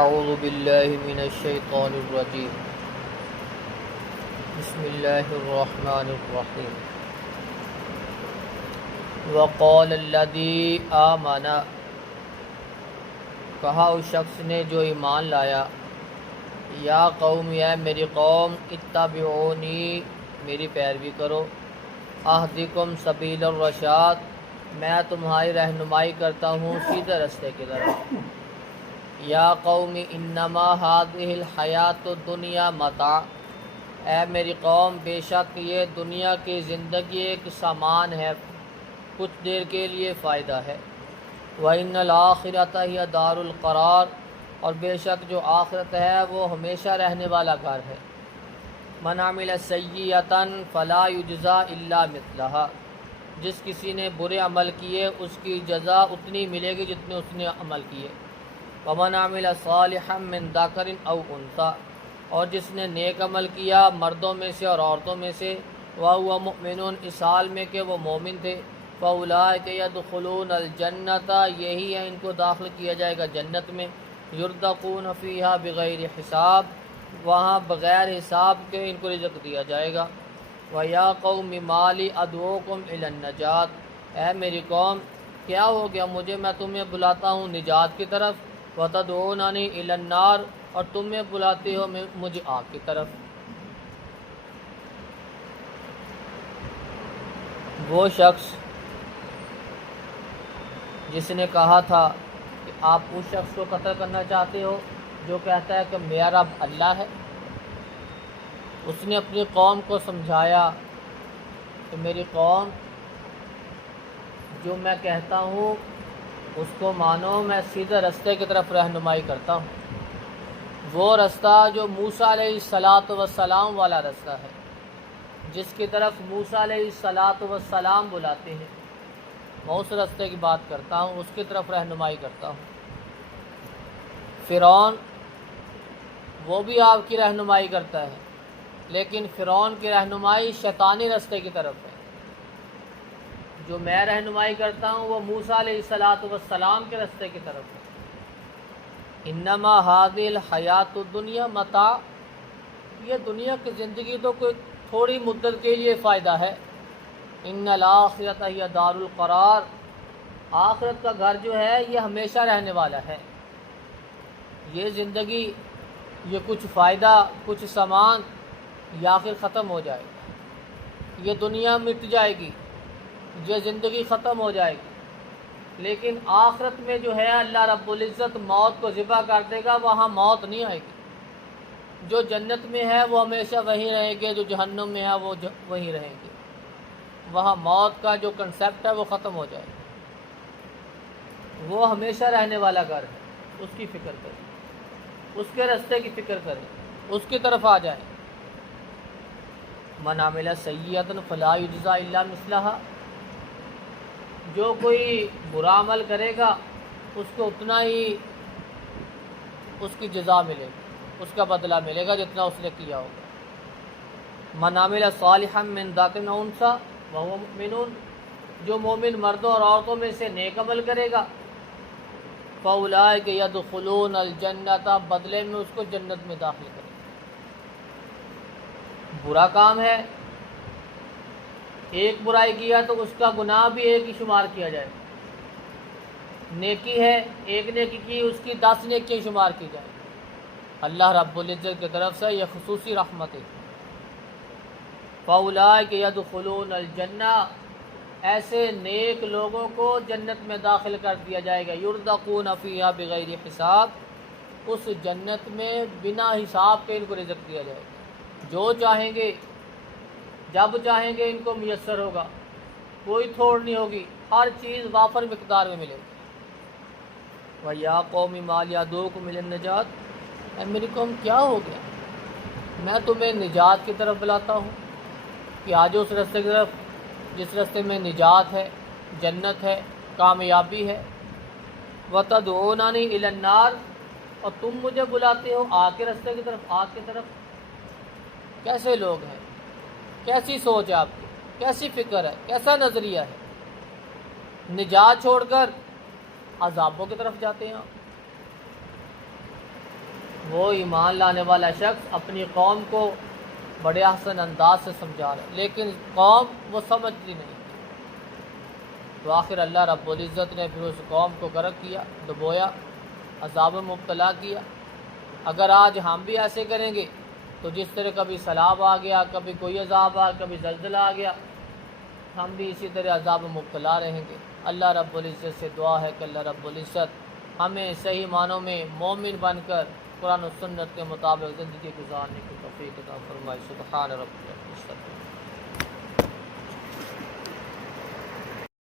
اعوذ باللہ من الشیطان الرجیم بسم اللہ الرحمن الرحیم وقال الذی آمن، کہا اس شخص نے جو ایمان لایا، یا قوم، یا میری قوم، اتبعونی، میری پیروی کرو، اہدکم سبیل الرشاد، میں تمہاری رہنمائی کرتا ہوں سیدھے راستے کی طرف۔ یا قوم انما هذه الحیات الدنیا متاع، اے میری قوم، بے شک یہ دنیا کی زندگی ایک سامان ہے، کچھ دیر کے لیے فائدہ ہے۔ وَإِنَّ الْآخِرَةَ هِيَ دَارُ الْقَرَارِ، اور بے شک جو آخرت ہے وہ ہمیشہ رہنے والا گھر ہے۔ مَنْ عَمِلَ سَيِّئَةً فَلَا يُجْزَى إِلَّا مِثْلَهَا، جس کسی نے برے عمل کیے اس کی جزا اتنی ملے گی جتنے اس نے عمل کیے۔ وَمَنْ عَمِلَ صَالِحًا مِنْ ذَكَرٍ أَوْ أُنْثَىٰ، اور جس نے نیک عمل کیا مردوں میں سے اور عورتوں میں سے، وَهُوَ مُؤْمِنٌ، اس حال میں کہ وہ مومن تھے، فَأُولَٰئِكَ يَدْخُلُونَ الْجَنَّةَ، یہی ہے ان کو داخل کیا جائے گا جنت میں، يُرْزَقُونَ فِيهَا بِغَيْرِ حساب، وہاں بغیر حساب کے ان کو رزق دیا جائے گا۔ وَيَا قَوْمِ مَا لِي أَدْعُوكُمْ إِلَى النَّجَاةِ، اے میری قوم، کیا ہو گیا مجھے، میں تمہیں بلاتا ہوں نجات کی طرف، وَتَدْعُونَنِي إِلَى النَّارِ، اور تمہیں بلاتے ہو مجھے آگ کی طرف۔ وہ شخص جس نے کہا تھا کہ آپ اس شخص کو قتل کرنا چاہتے ہو جو کہتا ہے کہ میرا رب اللہ ہے، اس نے اپنی قوم کو سمجھایا کہ میری قوم، جو میں کہتا ہوں اس کو مانو، میں سیدھے راستے کی طرف رہنمائی کرتا ہوں، وہ راستہ جو موسیٰ علیہ السلام والا راستہ ہے، جس کی طرف موسیٰ علیہ السلام بلاتے ہیں، میں اس راستے کی بات کرتا ہوں، اس کی طرف رہنمائی کرتا ہوں۔ فرعون وہ بھی آپ کی رہنمائی کرتا ہے، لیکن فرعون کی رہنمائی شیطانی راستے کی طرف ہے، جو میں رہنمائی کرتا ہوں وہ موسیٰ علیہ السلام کے راستے کی طرف ہے۔ انما هذه الحیات الدنیا متاع، یہ دنیا کی زندگی تو کوئی تھوڑی مدت کے لیے فائدہ ہے۔ ان الآخرۃ ہی دار القرار، آخرت کا گھر جو ہے یہ ہمیشہ رہنے والا ہے۔ یہ زندگی، یہ کچھ فائدہ، کچھ سامان، یہ آخر ختم ہو جائے گا، یہ دنیا مٹ جائے گی، یہ زندگی ختم ہو جائے گی، لیکن آخرت میں جو ہے اللہ رب العزت موت کو ذبح کر دے گا، وہاں موت نہیں آئے گی۔ جو جنت میں ہے وہ ہمیشہ وہیں رہیں گے، جو جہنم میں ہے وہ وہیں رہیں گے، وہاں موت کا جو کنسیپٹ ہے وہ ختم ہو جائے گا، وہ ہمیشہ رہنے والا گھر ہے، اس کی فکر کریں، اس کے راستے کی فکر کریں، اس کی طرف آ جائیں۔ من عمل سیئۃ فلا یجزی الا مثلها، جو کوئی برا عمل کرے گا اس کو اتنا ہی اس کی جزا ملے گی، اس کا بدلہ ملے گا جتنا اس نے کیا ہوگا۔ من عمل صالحا من ذکر او انثی وهو مؤمن، جو مومن مردوں اور عورتوں میں سے نیک عمل کرے گا، فاولئک یدخلون الجنۃ، بدلے میں اس کو جنت میں داخل کرے گا۔ برا کام ہے، ایک برائی کیا تو اس کا گناہ بھی ایک ہی شمار کیا جائے، نیکی ہے ایک نیکی کی، اس کی 10 نیکیاں شمار کی جائے، اللہ رب العزت کی طرف سے یہ خصوصی رحمت ہے۔ فَأُولَٰئِكَ يَدْخُلُونَ الْجَنَّةَ، ایسے نیک لوگوں کو جنت میں داخل کر دیا جائے گا، يُرْزَقُونَ فِيهَا بِغَيْرِ حساب، اس جنت میں بنا حساب کے ان کو رزق دیا جائے گا، جو چاہیں گے جب چاہیں گے ان کو میسر ہوگا، کوئی تھوڑ نہیں ہوگی، ہر چیز وافر مقدار میں ملے گی۔ وَيَا قَوْمِ مَا لِي أَدْعُوكُمْ إِلَى النَّجَاةِ، اے میری قوم کیا ہو گیا، میں تمہیں نجات کی طرف بلاتا ہوں کہ آج اس راستے کی طرف جس راستے میں نجات ہے، جنت ہے، کامیابی ہے۔ وَتَدْعُونَنِي إِلَى النَّارِ، اور تم مجھے بلاتے ہو آگ کے راستے کی طرف، آگ کی طرف۔ کیسے لوگ ہیں، کیسی سوچ ہے آپ کی، کیسی فکر ہے، کیسا نظریہ ہے، نجات چھوڑ کر عذابوں کی طرف جاتے ہیں۔ وہ ایمان لانے والا شخص اپنی قوم کو بڑے احسن انداز سے سمجھا رہا ہے، لیکن قوم وہ سمجھتی نہیں۔ تو آخر اللہ رب العزت نے پھر اس قوم کو غرق کیا، ڈبویا، عذاب میں مبتلا کیا۔ اگر آج ہم بھی ایسے کریں گے تو جس طرح کبھی سیلاب آ گیا، کبھی کوئی عذاب آ، کبھی زلزلہ آ گیا، ہم بھی اسی طرح عذاب میں مبتلا رہیں گے۔ اللہ رب العزت سے دعا ہے کہ اللہ رب العزت ہمیں صحیح معنوں میں مومن بن کر قرآن و سنت کے مطابق زندگی گزارنے کی توفیق عطا فرمائے۔ سبحان رب العزت۔